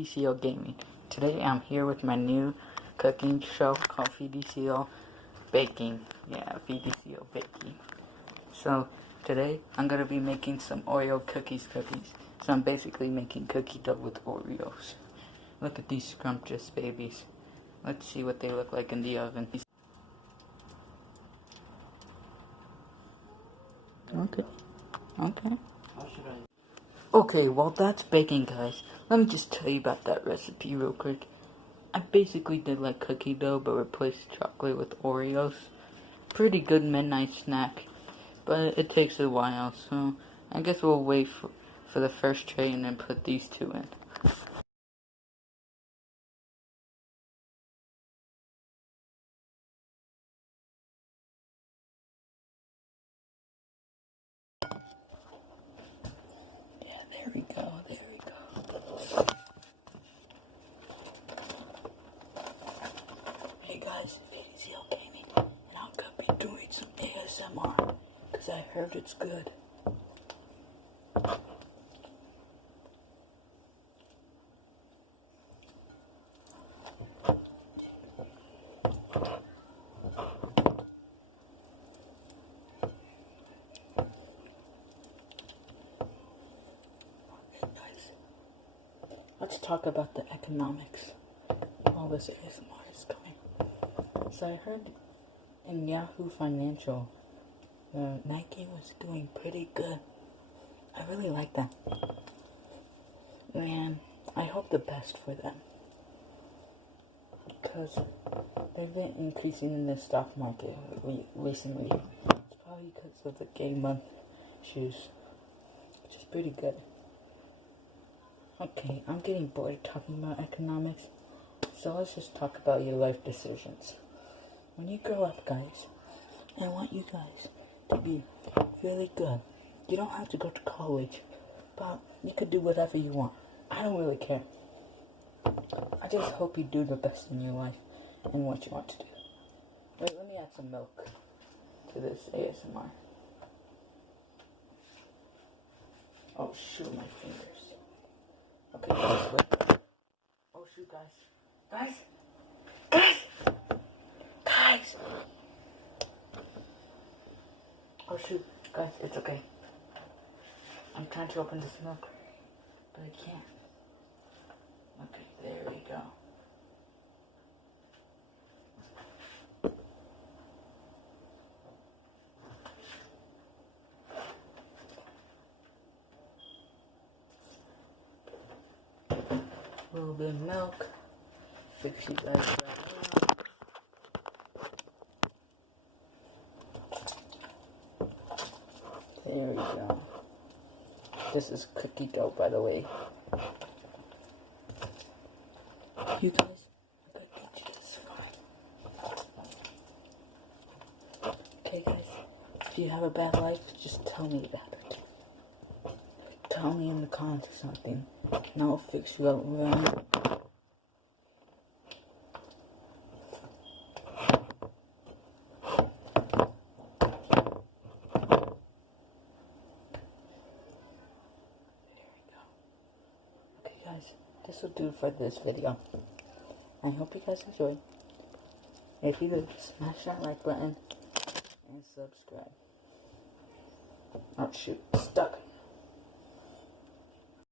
PHDCL Gaming. Today I'm here with my new cooking show called PHDCL Baking. Yeah, PHDCL Baking. So today I'm going to be making some Oreo cookies. So I'm basically making cookie dough with Oreos. Look at these scrumptious babies. Let's see what they look like in the oven. Okay. Okay, while that's baking, guys, let me just tell you about that recipe real quick. I basically did like cookie dough, but replaced chocolate with Oreos. Pretty good midnight snack, but it takes a while, so I guess we'll wait for the first tray and then put these two in. Yeah, there we go. Hey guys, PHDCL Gaming, and I'm gonna be doing some ASMR, because I heard it's good. Hey guys, let's talk about the economics. All this ASMR is coming. So I heard in Yahoo Financial, Nike was doing pretty good. I really like that. And I hope the best for them. Because they've been increasing in the stock market recently. It's probably because of the Gay Month shoes, which is pretty good. Okay, I'm getting bored talking about economics, so let's just talk about your life decisions. When you grow up, guys, I want you guys to be really good. You don't have to go to college, but you could do whatever you want. I don't really care. I just hope you do the best in your life and what you want to do. Wait, let me add some milk to this ASMR. Oh shoot, my fingers. Okay, guys, wait. Oh shoot, guys. Guys! Oh shoot, guys, it's okay. I'm trying to open this milk, but I can't. Okay, there we go. A little bit of milk. Fix you guys right now. There we go. This is cookie dough, by the way. You guys, I could teach you this fine. Okay, guys, if you have a bad life, just tell me about it. Tell me in the comments or something, and I'll fix you up right. Guys, this will do for this video. I hope you guys enjoyed. If you do, smash that like button and subscribe. Oh shoot, stuck.